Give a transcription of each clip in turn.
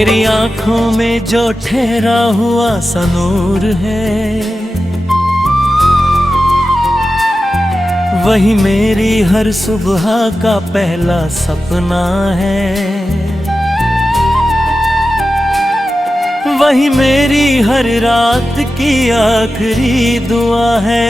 तेरी आंखों में जो ठहरा हुआ सा नूर है, वही मेरी हर सुबह का पहला सपना है। वही मेरी हर रात की आखिरी दुआ है।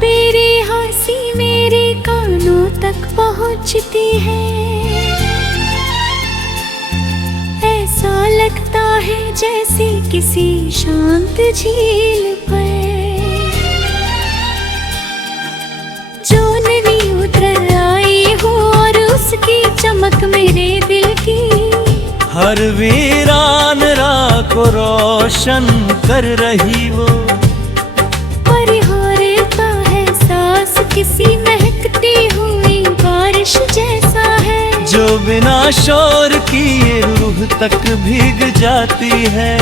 तेरी हंसी मेरे कानों तक पहुंचती है, ऐसा लगता है जैसे किसी शांत झील पर जो नदी उतर आई हो और उसकी चमक मेरे दिल की हर वीरान राह को रोशन कर रही वो। किसी महकती हुई बारिश जैसा है जो बिना शोर किए रूह तक भीग जाती है।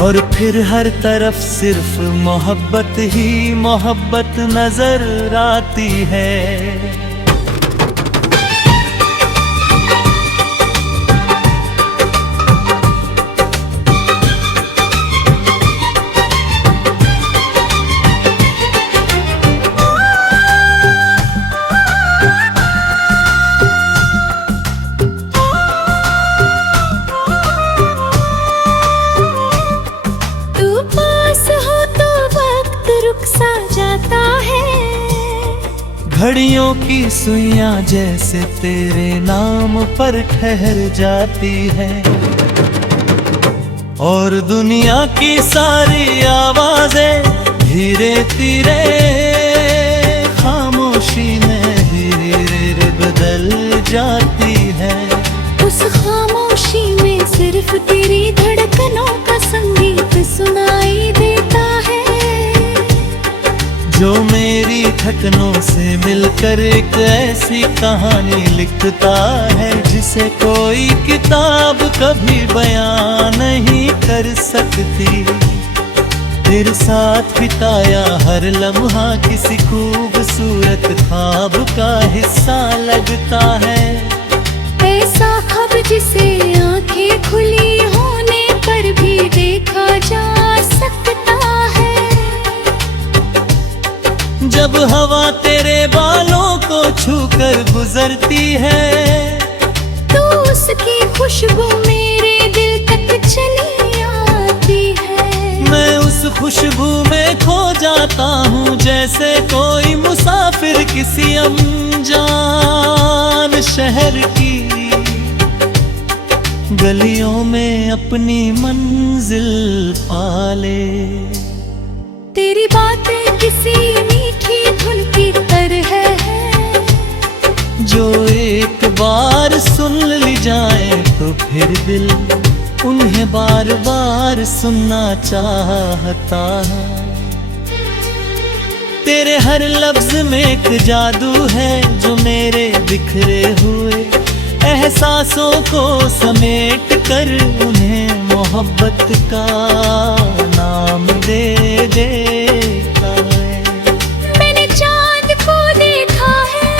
और फिर हर तरफ सिर्फ मोहब्बत ही मोहब्बत नजर आती है। घड़ियों की सुइयां जैसे तेरे नाम पर ठहर जाती है, और दुनिया की सारी आवाजें धीरे धीरे खामोशी में धीरे बदल जाती है। उस खामोशी में सिर्फ तेरी धड़कनों का संगीत सुनाई देता है, जो मेरी धड़कनों से मिलकर एक ऐसी कहानी लिखता है जिसे कोई किताब कभी बयां नहीं कर सकती। तेरे साथ बिताया हर लम्हा किसी खूबसूरत ख्वाब का हिस्सा लगता है। ऐसा ख्वाब जिसे आंखें खुली होने पर भी देखा जा सकता है। जब हवा तेरे बालों को छूकर गुजरती है, तो उसकी खुशबू मेरे दिल तक चली आती है। मैं उस खुशबू में खो जाता हूँ जैसे कोई मुसाफिर किसी अनजान शहर की गलियों में अपनी मंजिल पाले। तेरी बातें किसी मीठी धुन की तरह है, जो एक बार सुन ली जाए तो फिर दिल उन्हें बार बार सुनना चाहता है। तेरे हर लफ्ज में एक जादू है जो मेरे बिखरे हुए एहसासों को समेट कर उन्हें मोहब्बत का नाम दे देता है। मैंने चांद को देखा है,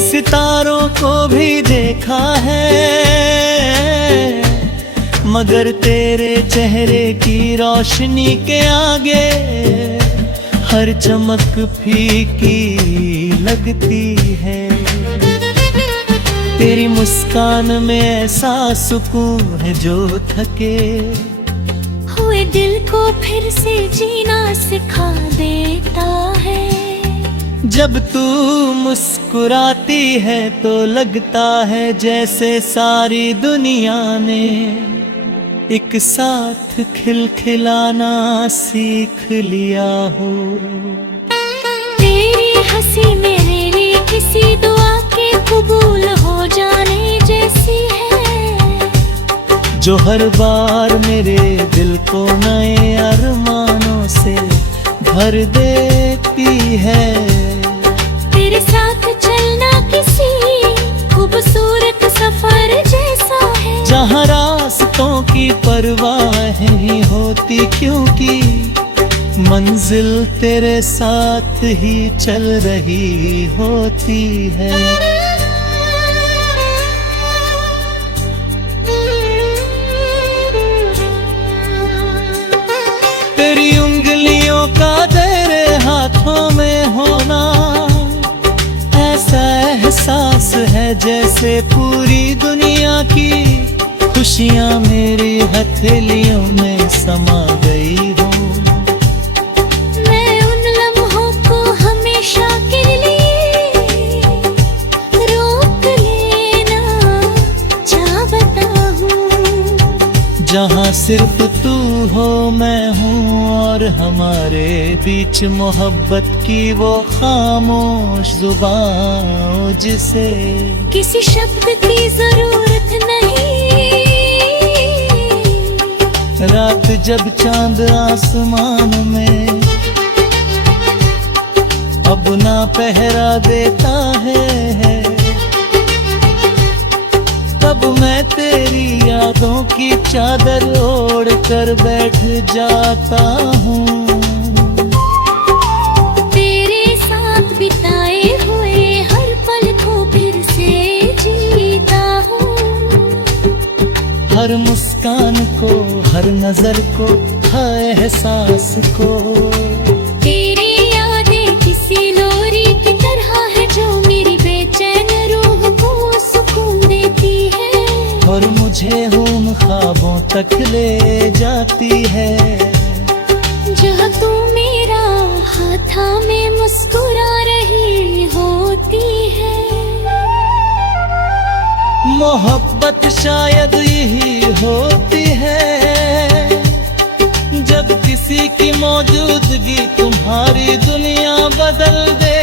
सितारों को भी देखा है, मगर तेरे चेहरे की रोशनी के आगे हर चमक फीकी लगती है। तेरी मुस्कान में ऐसा सुकून है जो थके हुए दिल को फिर से जीना सिखा देता है। जब तू मुस्कुराती है तो लगता है जैसे सारी दुनिया ने एक साथ खिलखिलाना सीख लिया हो। तेरी हंसी मेरे लिए किसी दुआ के कबूल हो जाने जैसी है, जो हर बार मेरे दिल को नए अरमानों से भर देती है। तेरे साथ चलना किसी खूबसूरत सफर जैसा है, जहाँ रास्तों की कोई परवाह नहीं होती, क्योंकि मंजिल तेरे साथ ही चल रही होती है। तेरी उंगलियों का तेरे हाथों में होना, ऐसा एहसास है जैसे पूरी दुनिया की खुशियाँ मेरी हथेलियों में समा गई हो। मैं उन लम्हों को हमेशा के लिए रोक लेना चाहता हूँ, जहाँ सिर्फ तू हो मैं हूँ, और हमारे बीच मोहब्बत की वो खामोश जुबान जिसे किसी शब्द की जरूरत नहीं। रात जब चांद आसमान में अब ना पहरा देता है, तब मैं तेरी यादों की चादर ओढ़ कर बैठ जाता हूँ। तेरे साथ बिताए हुए हर पल को फिर से जीता हूँ, हर मुस्कान को, हर नजर को, हर एहसास को। तेरी यादें किसी लोरी की तरह है जो मेरी बेचैन रूह को सुकून देती है, और मुझे उन ख्वाबों तक ले जाती है जहाँ तू मेरा हाथ में मुस्कुरा रही होती है। मोहब्बत शायद यही होती है, जब किसी की मौजूदगी तुम्हारी दुनिया बदल दे,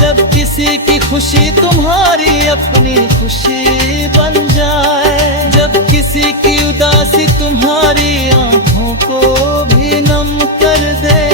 जब किसी की खुशी तुम्हारी अपनी खुशी बन जाए, जब किसी की उदासी तुम्हारी आंखों को भी नम कर दे।